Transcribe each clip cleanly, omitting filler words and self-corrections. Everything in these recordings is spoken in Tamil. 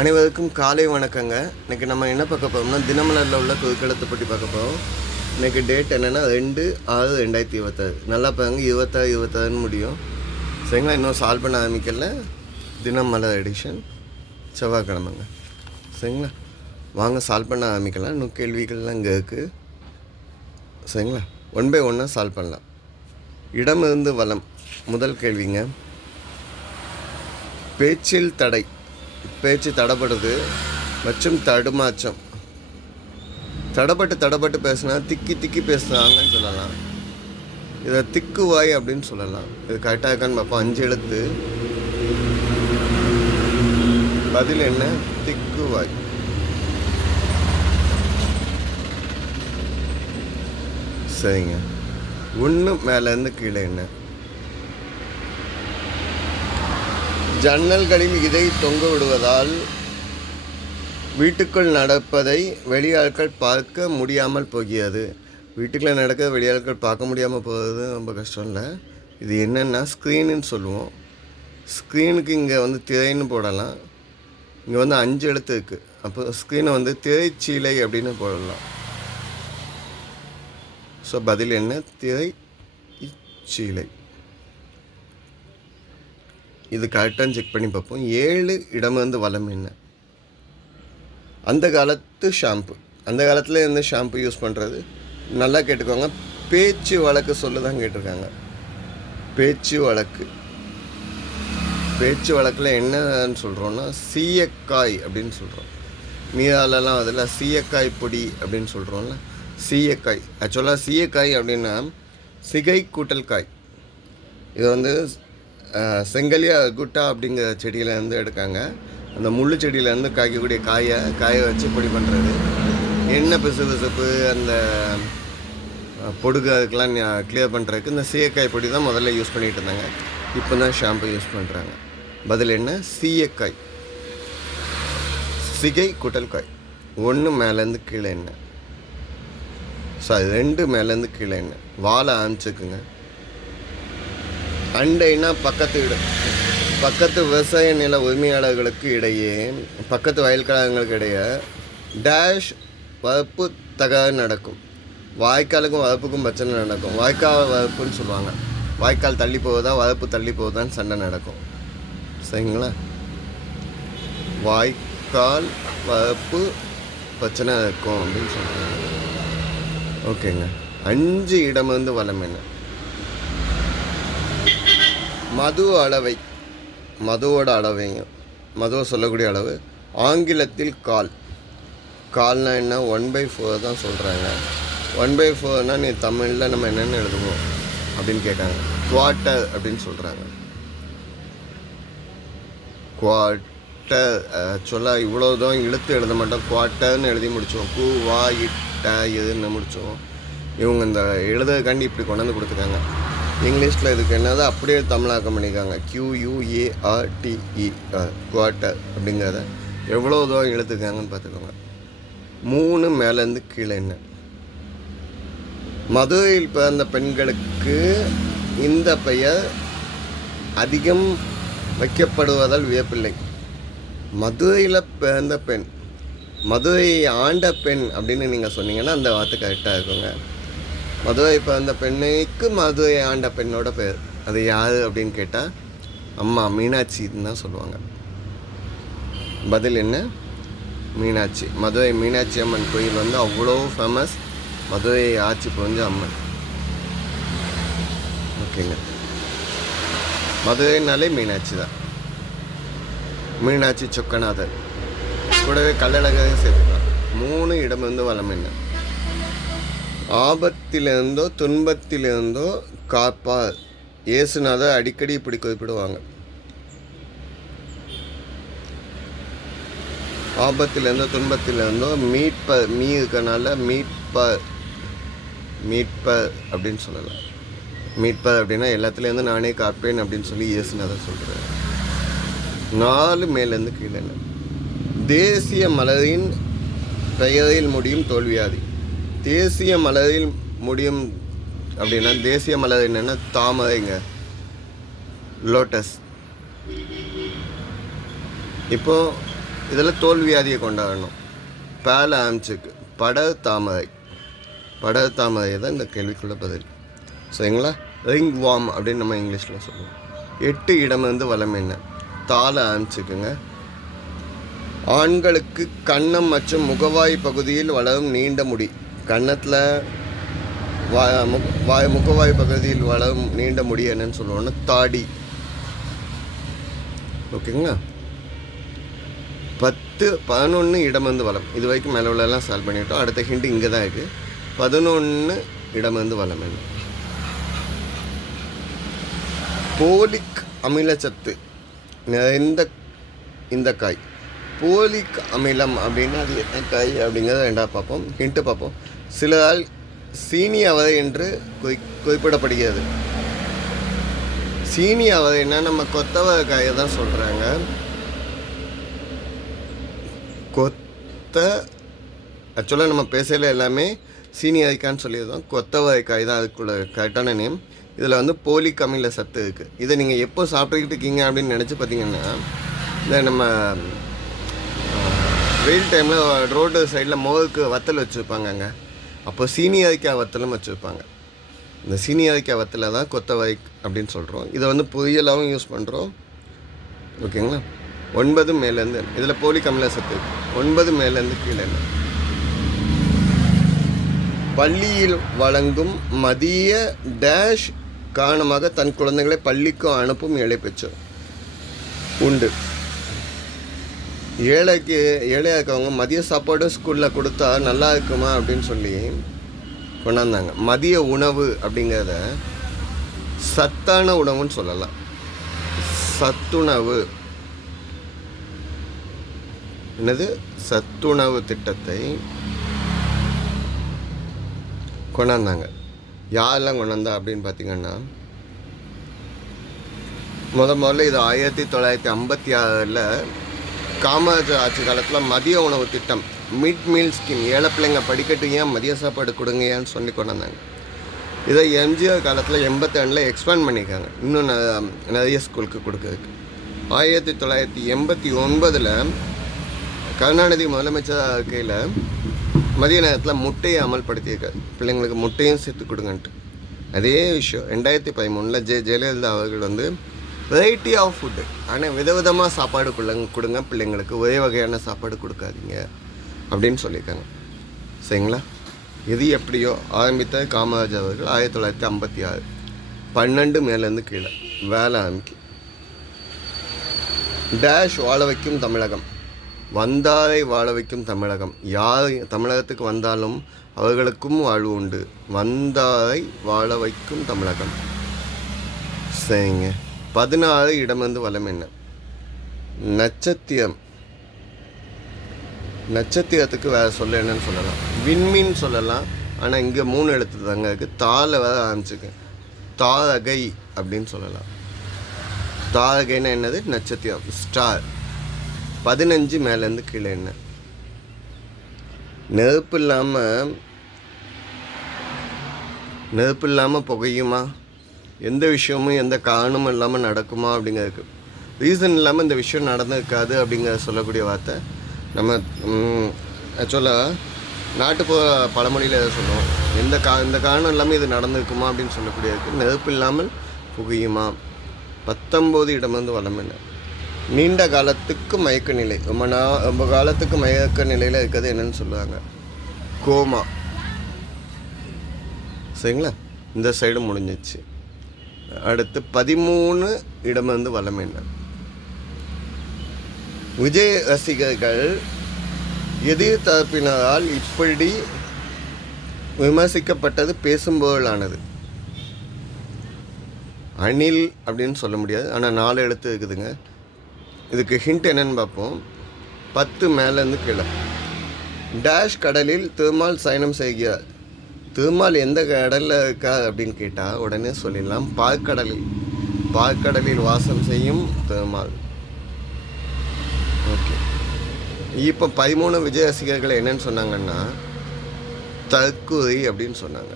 அனைவருக்கும் காலை வணக்கங்க. இன்றைக்கி நம்ம என்ன பார்க்க போகிறோம்னா, தினமலரில் உள்ள குறுக்கெழுத்து பற்றி பார்க்க போகிறோம். இன்றைக்கி டேட் என்னென்னா 2/6/2026. நல்லா பாருங்க, 26 முடியும். சரிங்களா? இன்னும் சால்வ் பண்ண ஆரம்பிக்கல. தினமலர் எடிஷன் செவ்வாய்க்கிழமைங்க. சரிங்களா? வாங்க சால்வ் பண்ண ஆரம்பிக்கலாம். இன்னும் கேள்விகள்லாம் இங்கே இருக்குது. சரிங்களா? 1 by 1 சால்வ் பண்ணலாம். இடமிருந்து வலம். முதல் கேள்விங்க, பேச்சில் தடை, பேச்சு தடைப்படுது மற்றும் தடுமாற்றம். தடைப்பட்டு பேசுனா திக்கி பேசுகிறாங்கன்னு சொல்லலாம். இதை திக்குவாய் அப்படின்னு சொல்லலாம். இது கரெக்டாக இருக்கான்னு பார்ப்போம். 5 எழுத்து. பதில் என்ன? திக்குவாய். சரிங்க. 1 மேலேருந்து கீழே என்ன? ஜன்னல்களில் இதை தொங்க விடுவதால் வீட்டுக்குள் நடப்பதை வெளியாட்கள் பார்க்க முடியாமல் போகிறது. வீட்டுக்குள்ளே நடக்க வெளியாட்கள் பார்க்க முடியாமல் போகிறது ரொம்ப கஷ்டம் இல்லை. இது என்னென்னா ஸ்க்ரீனுன்னு சொல்லுவோம். ஸ்க்ரீனுக்கு இங்கே திரைன்னு போடலாம். இங்கே 5 எழுத்து இருக்குது. அப்போ ஸ்க்ரீனை திரைச்சீலை அப்படின்னு போடலாம். ஸோ பதில் என்ன? திரைச்சீலை. இது கரெக்டாக செக் பண்ணி பார்ப்போம். 7 இடமிருந்து வலம் என்ன? அந்த காலத்து ஷாம்பு. அந்த காலத்தில் எந்த ஷாம்பு யூஸ் பண்ணுறது? நல்லா கேட்டுக்கோங்க. பேச்சு வழக்கு சொல்ல தான் கேட்டிருக்காங்க. பேச்சு வழக்கில் என்னன்னு சொல்கிறோன்னா சீயக்காய் அப்படின்னு சொல்கிறோம். மீதாலெல்லாம் அதில் சீயக்காய் பொடி அப்படின்னு சொல்கிறோம்ல. சீயக்காய். ஆக்சுவலாக சீயக்காய் அப்படின்னா சிகை கூட்டல் காய். இது செங்கலியா குட்டா அப்படிங்கிற செடியிலேருந்து எடுக்காங்க. அந்த முள்ளு செடியிலேருந்து காய்க்கக்கூடிய காயை வச்சு பொடி பண்ணுறது. எண்ணெய் பிசுப்பு அந்த பொடுகு அதுக்கெலாம் கிளியர் பண்ணுறதுக்கு இந்த சீயக்காய் பொடி தான் முதல்ல யூஸ் பண்ணிகிட்டு இருந்தாங்க. இப்போ தான் ஷாம்பு யூஸ் பண்ணுறாங்க. பதில் என்ன? சீயக்காய். சிகை குட்டல் காய். 1 மேலேருந்து கீழே என்ன? சாரி, 2 மேலேருந்து கீழே என்ன? வாழை ஆரம்பிச்சுக்குங்க. அண்டைனா பக்கத்து இடம். பக்கத்து விவசாய நில உரிமையாளர்களுக்கு இடையே, பக்கத்து வயல்காரங்களுக்கு இடையே டேஷ் வகுப்பு தகராறு நடக்கும். வாய்க்காலுக்கும் வகுப்புக்கும் பிரச்சனை நடக்கும். வாய்க்கால் வகுப்புன்னு சொல்லுவாங்க. வாய்க்கால் தள்ளி போவதா வகுப்பு தள்ளி போவதான்னு சண்டை நடக்கும். சரிங்களா? வாய்க்கால் வகுப்பு பிரச்சனை இருக்கும் அப்படின்னு சொல்கிறாங்க. ஓகேங்க. 5 இடமிருந்து வலம் என்ன? மதுவோட அளவைங்க. மதுவை சொல்லக்கூடிய அளவு. ஆங்கிலத்தில் கால்னா என்ன? 1/4 தான் சொல்கிறாங்க. 1/4 நீ தமிழில் நம்ம என்னென்னு எழுதுவோம் அப்படின்னு கேட்டாங்க. குவார்ட்டர் அப்படின்னு சொல்கிறாங்க. குவார்ட்டர் ஆக்சுவலாக இவ்வளோதான் இழுத்து எழுத மாட்டோம். குவார்ட்டர்னு எழுதி முடிச்சோம். வா இட்ட எதுன்னு முடிச்சோம். இவங்க இந்த எழுதுறதுக்காண்டி இப்படி கொண்டாந்து கொடுத்துருக்காங்க. இங்கிலீஷில் இதுக்கு என்னது அப்படியே தமிழாக்கம் பண்ணியிருக்காங்க. QUARTER குவார்ட்டர் அப்படிங்கிறத எவ்வளோ தூரம் எழுத்துக்காங்கன்னு பார்த்துக்கோங்க. 3 மேலேருந்து கீழே என்ன? மதுரையில் பிறந்த பெண்களுக்கு இந்த பெயர் அதிகம் வைக்கப்படுவதால் வியப்பில்லை. மதுரையில் பிறந்த பெண், மதுரையை ஆண்ட பெண் அப்படின்னு நீங்கள் சொன்னீங்கன்னா அந்த வார்த்தை கரெக்டாக இருக்குங்க. மதுரை பிறந்த பெண்ணுக்கு மதுரை ஆண்ட பெண்ணோட பேர். அது யார் அப்படின்னு கேட்டால் அம்மா மீனாட்சின்னு தான் சொல்லுவாங்க. பதில் என்ன? மீனாட்சி. மதுரை மீனாட்சி அம்மன் கோயில் அவ்வளோ ஃபேமஸ். மதுரை ஆட்சி புரிஞ்ச அம்மன். ஓகேங்க. மதுரைனாலே மீனாட்சி தான். மீனாட்சி சொக்கநாதர் கூடவே கள்ளழகரையும் சேர்த்துக்கலாம். 3 இடமிருந்து வலம் என்ன? ஆபத்திலிருந்தோ துன்பத்திலிருந்தோ காப்பார். இயேசுநாதர் அடிக்கடி இப்படி குறிப்பிடுவாங்க. ஆபத்திலிருந்தோ துன்பத்திலிருந்தோ மீட்பர். இருக்கனால மீட்பர் அப்படின்னு சொல்லலாம். மீட்பர் அப்படின்னா எல்லாத்துலேருந்து நானே காப்பேன் அப்படின்னு சொல்லி இயேசுநாதர் சொல்கிறார். 4 மேலேருந்து கீழே என்ன? தேசிய மலரின் பெயரில் முடியும் தோல்வியாதி. தேசிய மலரில் முடியும் அப்படின்னா தேசிய மலர் என்னென்னா தாமரைங்க, லோட்டஸ். இப்போது இதில் தோல்வியாதியை கொண்டாடணும். பேல ஆம்ச்சுக்கு படகு தாமரை. படகு தாமரை தான் இந்த கேள்விக்குள்ள பதில். சரிங்களா? ரிங் வார்ம் அப்படின்னு நம்ம இங்கிலீஷில் சொல்லுவோம். 8 இடம் வந்து வளம் என்ன? தாள ஆம்ச்சுக்குங்க. ஆண்களுக்கு கன்னம் மற்றும் முகவாய் பகுதியில் வளரும் நீண்ட முடி. கன்னத்தில் முகவாய் பகுதியில் வளரும் நீண்ட முடி என்னன்னு சொல்லுவோம்னா தாடி. ஓகேங்களா? 10, 11 இடம் வந்து வளம். இது வரைக்கும் மேலே உள்ளெல்லாம் சால்வ் பண்ணிட்டோம். அடுத்த ஹிண்ட் இங்கே தான் இருக்குது. 11 இடம் வந்து வளம் என்ன? போலிக் அமிலச்சத்து நிறைந்த இந்த காய். போலிக் அமிலம் அப்படின்னா அது என்ன காய் அப்படிங்கிறத ரெண்டாக பார்ப்போம். ஹிண்ட்டு பார்ப்போம். சிலரால் சீனி அவரை என்று குறிப்பிடப்படுகிறது. சீனி அவரைன்னா நம்ம கொத்தவரை காயை தான் சொல்கிறாங்க. ஆக்சுவலாக நம்ம பேசல எல்லாமே சீனி அவரைக்கான்னு சொல்லியிருந்தோம். கொத்தவரை காய் தான் அதுக்குள்ள கரெக்டான நேம். இதில் வந்து போலிக் அமில சத்து இருக்குது. இதை நீங்கள் எப்போ சாப்பிட்டுக்கிட்டு இருக்கீங்க அப்படின்னு நினச்சி பார்த்தீங்கன்னா, இந்த நம்ம வெயில் டைமில் ரோடு சைடில் மோருக்கு வத்தல் வச்சுருப்பாங்கங்க. அப்போ சீனி அவரைக்காய் வத்தலும் வச்சுருப்பாங்க. இந்த சீனி அவரைக்காய் வத்தலை தான் கொத்தவரை அப்படின்னு சொல்கிறோம். இதை வந்து பொரியலாகவும் யூஸ் பண்ணுறோம். ஓகேங்களா? 9 மேலேருந்து இதில் போலிக் அமில சத்து 9 மேலேருந்து கீழே என்ன? பள்ளியில் வழங்கும் மதிய டேஷ் காரணமாக தன் குழந்தைகளை பள்ளிக்கும் அனுப்பும் ஏழை பெற்றோர் உண்டு. ஏழையாக இருக்கவங்க மதிய சாப்பாடு ஸ்கூலில் கொடுத்தா நல்லா இருக்குமா அப்படின்னு சொல்லி கொண்டாந்தாங்க. மதிய உணவு அப்படிங்கிறத சத்தான உணவுன்னு சொல்லலாம். சத்துணவு என்னது? சத்துணவு திட்டத்தை கொண்டாந்தாங்க. யாரெல்லாம் கொண்டாந்தா அப்படின்னு பார்த்தீங்கன்னா, முதல்ல இது 1956 காமராஜர் ஆட்சி காலத்தில் மதிய உணவு திட்டம் மிட் மீல் ஸ்கீம். ஏழை பிள்ளைங்க படிக்கட்டு ஏன் மதிய சாப்பாடு கொடுங்கன்னு சொல்லி கொண்டாந்தாங்க. இதை எம்ஜிஆர் காலத்தில் 82 எக்ஸ்பேண்ட் பண்ணியிருக்காங்க. இன்னும் நிறைய ஸ்கூலுக்கு கொடுக்கறதுக்கு. 1989 கருணாநிதி முதலமைச்சர் இருக்கையில் மதிய நேரத்தில் முட்டையை அமல்படுத்தியிருக்காரு. பிள்ளைங்களுக்கு முட்டையும் சேர்த்து கொடுங்கன்ட்டு. அதே விஷயம் 2013 ஜெயலலிதா அவர்கள் வந்து வெரைட்டி ஆஃப் ஃபுட்டு, ஆனால் விதவிதமாக சாப்பாடு கொடுங்க பிள்ளைங்களுக்கு, ஒரே வகையான சாப்பாடு கொடுக்காதீங்க அப்படின்னு சொல்லியிருக்காங்க. சரிங்களா? இது எப்படியோ ஆரம்பித்த காமராஜர் அவர்கள் 1956 12 மேலேருந்து கீழே வேலை ஆரம்பிக்கு. டேஷ் வாழ வைக்கும் தமிழகம். வந்தாரை வாழ வைக்கும் தமிழகம். யார் தமிழகத்துக்கு வந்தாலும் அவர்களுக்கும் வாழ்வு உண்டு. வந்தாரை வாழ வைக்கும் தமிழகம். சரிங்க. 16 இடம் வந்து வளம் என்ன? நட்சத்திரம். நட்சத்திரத்துக்கு வேறு சொல்ல என்னன்னு சொல்லலாம். விண்மீன் சொல்லலாம். ஆனால் இங்கே 3 எழுத்து தாங்க இருக்குது. தாள வேறு ஆரம்பிச்சுக்கு. தாரகை அப்படின்னு சொல்லலாம். தாரகைன்னா என்னது? நட்சத்திரம், ஸ்டார். 15 மேலேருந்து கீழே என்ன? நெருப்பு இல்லாமல் புகையுமா? எந்த விஷயமும் எந்த காரணமும் இல்லாமல் நடக்குமா அப்படிங்கிறதுக்கு ரீசன் இல்லாமல் இந்த விஷயம் நடந்திருக்காது அப்படிங்கிற சொல்லக்கூடிய வார்த்தை நம்ம ஆக்சுவலாக நாட்டுப்புற பழமொழியில் எதை சொல்லுவோம்? இந்த காரணம் இல்லாமல் இது நடந்திருக்குமா அப்படின்னு சொல்லக்கூடியதுக்கு நெருப்பு இல்லாமல் புகையுமா. 19 இடம் வந்து வளம் என்ன? நீண்ட காலத்துக்கு மயக்க நிலை. ரொம்ப காலத்துக்கு மயக்க நிலையில் இருக்கிறது என்னன்னு சொல்லுவாங்க? கோமா. சரிங்களா? இந்த சைடு முடிஞ்சிச்சு. அடுத்து 13 இடம் வந்து வளம் என்ன? விஜய் ரசிகர்கள் எதிர்த்தரப்பினரால் இப்படி விமர்சிக்கப்பட்டது பேசும்போதானது. அணில் அப்படின்னு சொல்ல முடியாது, ஆனால் 4 எழுத்து இருக்குதுங்க. இதுக்கு ஹிண்ட் என்னன்னு பார்ப்போம். 10 மேலேருந்து கீழே. டேஷ் கடலில் திருமால் சயனம் செய்கிறார். திருமால் எந்த கடலில் இருக்கா அப்படின்னு கேட்டால் உடனே சொல்லிடலாம், பார்க்கடலில் வாசம் செய்யும் திருமால். ஓகே. இப்போ 13 விஜய் ரசிகர்கள் என்னன்னு சொன்னாங்கன்னா தற்கொலை அப்படின்னு சொன்னாங்க.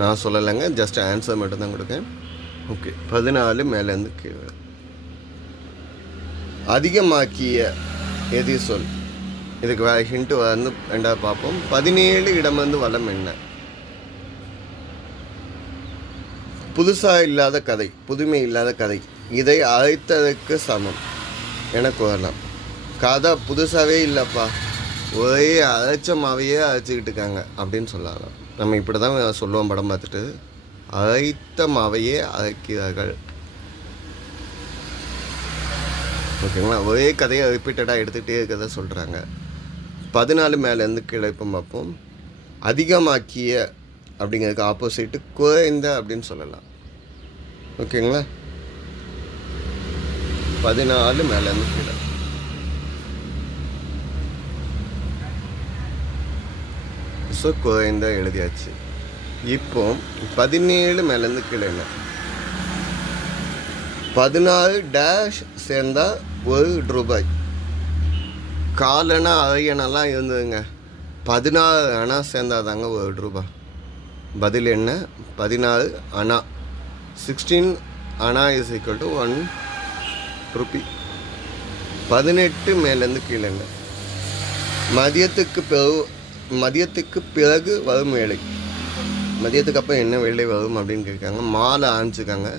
நான் சொல்லலைங்க, ஜஸ்ட் ஆன்சர் மட்டும்தான் கொடுக்கேன். ஓகே. 14 மேலேருந்து கீழே. அதிகமாக்கிய எதி சொல். இதுக்கு ஹிண்ட்டு வந்து ரெண்டாவது பார்ப்போம். 17 இடம் வந்து வளம் என்ன? புதுசாக இல்லாத கதை, புதுமை இல்லாத கதை, இதை அழைத்ததற்கு சமம் என கூறலாம். கதை புதுசாகவே இல்லைப்பா, ஒரே அழைச்சமாவையே அழைச்சிக்கிட்டு இருக்காங்க அப்படின்னு சொல்லலாம். நம்ம இப்படி தான் சொல்லுவோம் படம் பார்த்துட்டு. அழைத்த மாவையே அழைக்கிறார்கள். ஓகேங்களா? ஒரே கதையை ரிப்பீட்டடாக எடுத்துகிட்டே இருக்கிறத சொல்கிறாங்க. 14 மேலேருந்து கிடைப்போம் பார்ப்போம். அதிகமாக்கிய அப்படிங்கிறதுக்கு ஆப்போசிட்டு குறைந்த அப்படின்னு சொல்லலாம். ஓகேங்களா? 14 மேலேருந்து கீழே. ஸோ குறைந்த எழுதியாச்சு. இப்போ 17 மேலேருந்து கீழே. 16 டேஷ் சேர்ந்தால் ₹1. காலனா அரையணெல்லாம் இருந்ததுங்க. 16 அணா சேர்ந்தாதாங்க ₹1. பதில் என்ன? 16 anna. 16 anna is equal to ₹1. 18 மேலேருந்து கீழே. மதியத்துக்கு பிறகு வரும் வேலை. மதியத்துக்கு அப்புறம் என்ன வேலை வரும் அப்படின்னு கேட்காங்க. மாலை ஆரம்பிச்சுக்காங்க.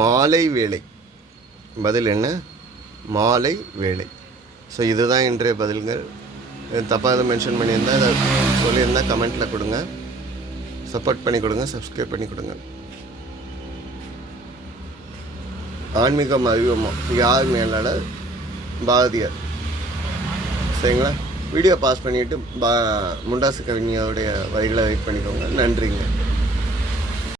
மாலை வேலை. பதில் என்ன? மாலை வேலை. ஸோ இதுதான் இன்றைய பதில்கள். தப்பாக எதுவும் மென்ஷன் பண்ணியிருந்தால் இதை சொல்லியிருந்தால் கமெண்ட்டில் கொடுங்க. சப்போர்ட் பண்ணி கொடுங்க, சப்ஸ்கிரைப் பண்ணி கொடுங்க. ஆன்மீகம் அறிவோமா யார் மேலாளர்? பாரதியார். சரிங்களா? வீடியோ பாஸ் பண்ணிவிட்டு முண்டாசு கவிஞருடைய வரிகளை வெயிட் பண்ணிக்கோங்க. நன்றிங்க.